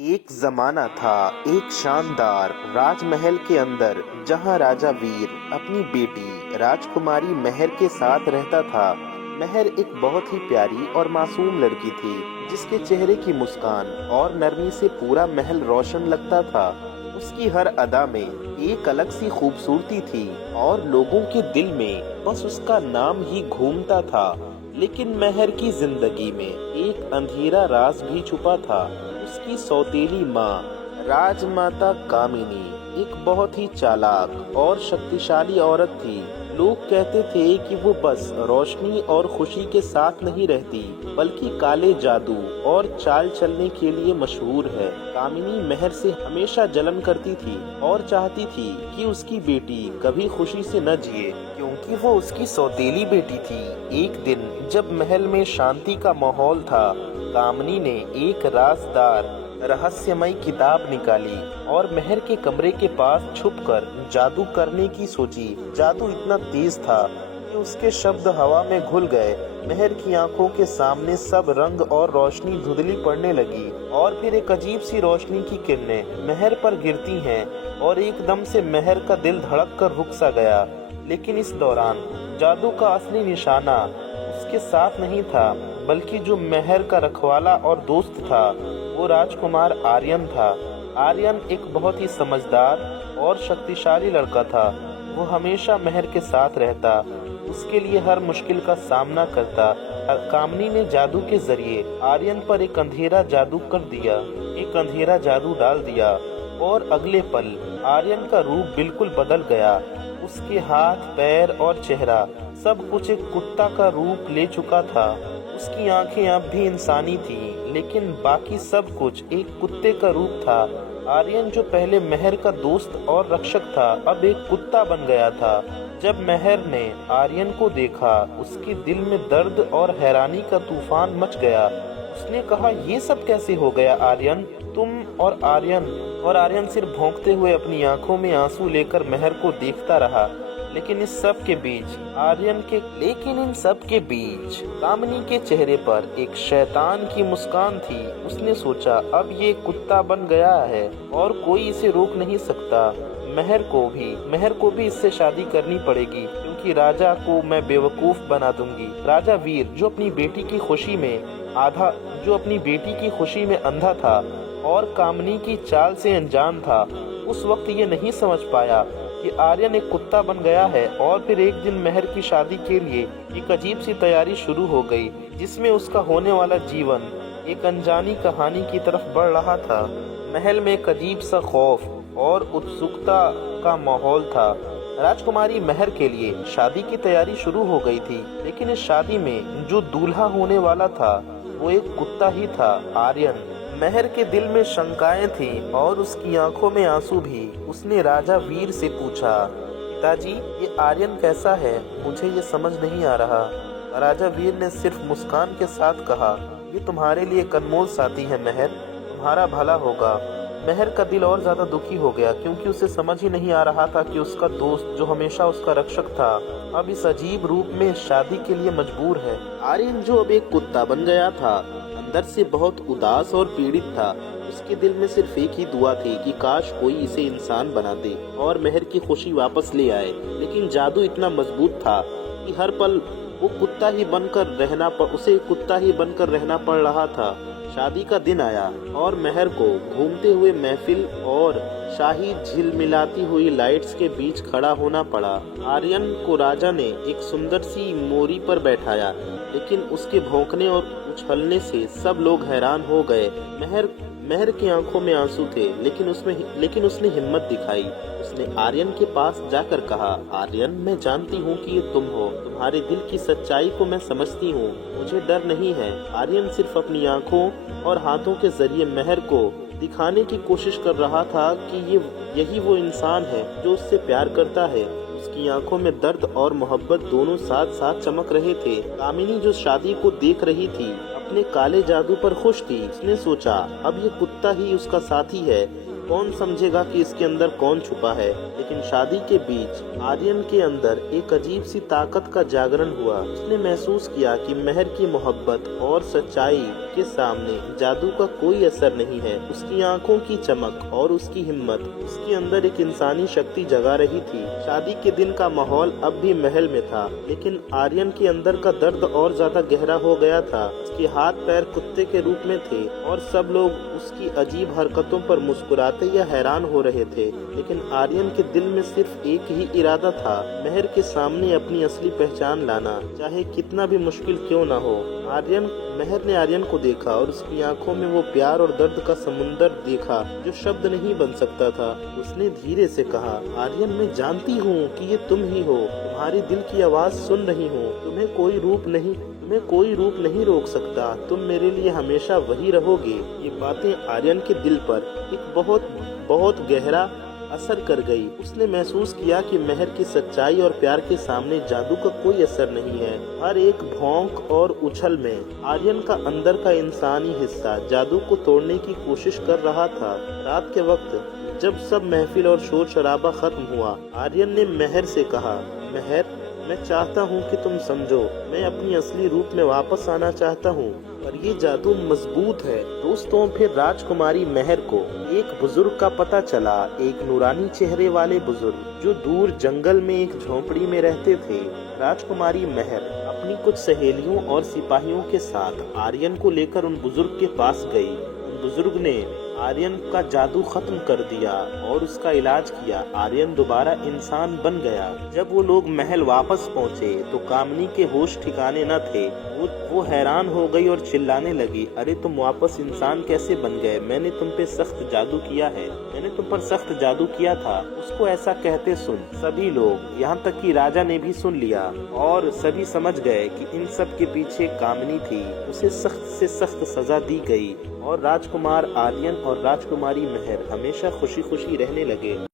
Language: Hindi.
एक जमाना था, एक शानदार राजमहल के अंदर, जहां राजा वीर अपनी बेटी राजकुमारी मेहर के साथ रहता था। मेहर एक बहुत ही प्यारी और मासूम लड़की थी, जिसके चेहरे की मुस्कान और नरमी से पूरा महल रोशन लगता था। उसकी हर अदा में एक अलग सी खूबसूरती थी और लोगों के दिल में बस उसका नाम ही घूमता था। लेकिन मेहर की जिंदगी में एक अंधेरा राज भी छुपा था। उसकी सौतेली माँ राजमाता कामिनी एक बहुत ही चालाक और शक्तिशाली औरत थी। लोग कहते थे कि वो बस रोशनी और खुशी के साथ नहीं रहती, बल्कि काले जादू और चाल चलने के लिए मशहूर है। कामिनी मेहर से हमेशा जलन करती थी और चाहती थी कि उसकी बेटी कभी खुशी से न जिए, क्योंकि वो उसकी सौतेली बेटी थी। एक दिन जब महल में शांति का माहौल था, कामिनी ने एक राजदार रहस्यमयी किताब निकाली और मेहर के कमरे के पास छुपकर जादू करने की सोची। जादू इतना तेज था कि उसके शब्द हवा में घुल गए। मेहर की आंखों के सामने सब रंग और रोशनी धुंधली पड़ने लगी और फिर एक अजीब सी रोशनी की किरणें मेहर पर गिरती हैं और एकदम से मेहर का दिल धड़क कर रुक सा गया। लेकिन इस दौरान जादू का असली निशाना उसके साथ नहीं था, बल्कि जो मेहर का रखवाला और दोस्त था वो राजकुमार आर्यन था। आर्यन एक बहुत ही समझदार और शक्तिशाली लड़का था। वो हमेशा मेहर के साथ रहता, उसके लिए हर मुश्किल का सामना करता। कामिनी ने जादू के जरिए आर्यन पर एक अंधेरा जादू कर दिया, एक अंधेरा जादू डाल दिया और अगले पल आर्यन का रूप बिल्कुल बदल गया। उसके हाथ, पैर और चेहरा सब कुछ एक कुत्ता का रूप ले चुका था। उसकी आंखें अब भी इंसानी थी, लेकिन बाकी सब कुछ एक कुत्ते का रूप था। आर्यन जो पहले मेहर का दोस्त और रक्षक था, अब एक कुत्ता बन गया था। जब मेहर ने आर्यन को देखा, उसके दिल में दर्द और हैरानी का तूफान मच गया। उसने कहा, ये सब कैसे हो गया आर्यन? तुम और आर्यन सिर्फ भौंकते हुए अपनी आंखों में आंसू लेकर मेहर को देखता रहा। लेकिन इन सब के बीच कामिनी के चेहरे पर एक शैतान की मुस्कान थी। उसने सोचा, अब ये कुत्ता बन गया है और कोई इसे रोक नहीं सकता। मेहर को भी इससे शादी करनी पड़ेगी, क्योंकि राजा को मैं बेवकूफ बना दूंगी। राजा वीर जो अपनी बेटी की खुशी में अंधा था और कामिनी की चाल से अनजान था, उस वक्त ये नहीं समझ पाया कि आर्यन एक कुत्ता बन गया है। और फिर एक दिन मेहर की शादी के लिए एक अजीब सी तैयारी शुरू हो गई, जिसमें उसका होने वाला जीवन एक अनजानी कहानी की तरफ बढ़ रहा था। महल में एक अजीब सा खौफ और उत्सुकता का माहौल था। राजकुमारी मेहर के लिए शादी की तैयारी शुरू हो गई थी, लेकिन इस शादी में जो दूल्हा होने वाला था वो एक कुत्ता ही था, आर्यन। मेहर के दिल में शंकाएं थीं और उसकी आंखों में आंसू भी। उसने राजा वीर से पूछा, पिताजी, ये आर्यन कैसा है? मुझे ये समझ नहीं आ रहा। राजा वीर ने सिर्फ मुस्कान के साथ कहा, ये तुम्हारे लिए एक अनमोल साथी है मेहर, तुम्हारा भला होगा। मेहर का दिल और ज्यादा दुखी हो गया, क्योंकि उसे समझ ही नहीं आ रहा था कि उसका दोस्त जो हमेशा उसका रक्षक था, अब इस अजीब रूप में शादी के लिए मजबूर है। आर्यन जो अब एक कुत्ता बन गया था, अंदर से बहुत उदास और पीड़ित था। उसके दिल में सिर्फ एक ही दुआ थी कि काश कोई इसे इंसान बना दे और मेहर की खुशी वापस ले आए। लेकिन जादू इतना मजबूत था कि हर पल उसे कुत्ता ही बनकर रहना पड़ रहा था। शादी का दिन आया और मेहर को घूमते हुए महफिल और शाही झिलमिलाती हुई लाइट्स के बीच खड़ा होना पड़ा। आर्यन को राजा ने एक सुंदर सी मोरी पर बैठाया, लेकिन उसके भौंकने और उछलने से सब लोग हैरान हो गए। मेहर की आंखों में आंसू थे, लेकिन उसने हिम्मत दिखाई। उसने आर्यन के पास जाकर कहा, आर्यन, मैं जानती हूँ कि ये तुम हो। तुम्हारे दिल की सच्चाई को मैं समझती हूँ। मुझे डर नहीं है। आर्यन सिर्फ अपनी आंखों और हाथों के जरिए मेहर को दिखाने की कोशिश कर रहा था कि यही वो इंसान है जो उससे प्यार करता है। उसकी आंखों में दर्द और मोहब्बत दोनों साथ साथ चमक रहे थे। कामिनी जो शादी को देख रही थी, अपने काले जादू पर खुश थी। उसने सोचा, अब ये कुत्ता ही उसका साथी है। कौन समझेगा कि इसके अंदर कौन छुपा है। लेकिन शादी के बीच आर्यन के अंदर एक अजीब सी ताकत का जागरण हुआ। उसने महसूस किया कि महर की मोहब्बत और सच्चाई के सामने जादू का कोई असर नहीं है। उसकी आंखों की चमक और उसकी हिम्मत, उसके अंदर एक इंसानी शक्ति जगा रही थी। शादी के दिन का माहौल अब भी महल में था, लेकिन आर्यन के अंदर का दर्द और ज्यादा गहरा हो गया था। उसके हाथ पैर कुत्ते के रूप में थे और सब लोग उसकी अजीब हरकतों पर मुस्कुराते या हैरान हो रहे थे। लेकिन आर्यन के दिल में सिर्फ एक ही इरादा था, महर के सामने अपनी असली पहचान लाना, चाहे कितना भी मुश्किल क्यों ना हो। महर ने आर्यन को देखा और उसकी आंखों में वो प्यार और दर्द का समुंदर देखा जो शब्द नहीं बन सकता था। उसने धीरे से कहा, आर्यन, मैं जानती हूँ कि ये तुम ही हो। तुम्हारी दिल की आवाज सुन रही हूँ। तुम्हें कोई रूप नहीं रोक सकता। तुम मेरे लिए हमेशा वही रहोगे। ये बातें आर्यन के दिल पर एक बहुत गहरा असर कर गई। उसने महसूस किया कि महर की सच्चाई और प्यार के सामने जादू का कोई असर नहीं है। हर एक भौंक और उछल में आर्यन का अंदर का इंसानी हिस्सा जादू को तोड़ने की कोशिश कर रहा था। रात के वक्त जब सब महफिल और शोर शराबा खत्म हुआ, आर्यन ने महर से कहा, महर, मैं चाहता हूँ कि तुम समझो, मैं अपनी असली रूप में वापस आना चाहता हूँ, पर ये जादू मजबूत है। दोस्तों, फिर राजकुमारी महर को एक बुजुर्ग का पता चला, एक नूरानी चेहरे वाले बुजुर्ग जो दूर जंगल में एक झोंपड़ी में रहते थे। राजकुमारी महर अपनी कुछ सहेलियों और सिपाहियों के साथ आर्यन को लेकर उन बुजुर्ग के पास गई। बुजुर्ग ने आर्यन का जादू खत्म कर दिया और उसका इलाज किया। आर्यन दोबारा इंसान बन गया। जब वो लोग महल वापस पहुँचे तो कामनी के होश ठिकाने न थे। वो हैरान हो गई और चिल्लाने लगी, अरे तुम वापस इंसान कैसे बन गए? मैंने तुम पे सख्त जादू किया है। मैंने तुम पर सख्त जादू किया था। उसको ऐसा कहते सुन सभी लोग, यहाँ तक कि राजा ने भी सुन लिया और सभी समझ गए कि इन सब के पीछे कामनी थी। उसे सख्त से सख्त सजा दी गई और राजकुमार आर्यन और राजकुमारी महर हमेशा खुशी खुशी रहने लगे।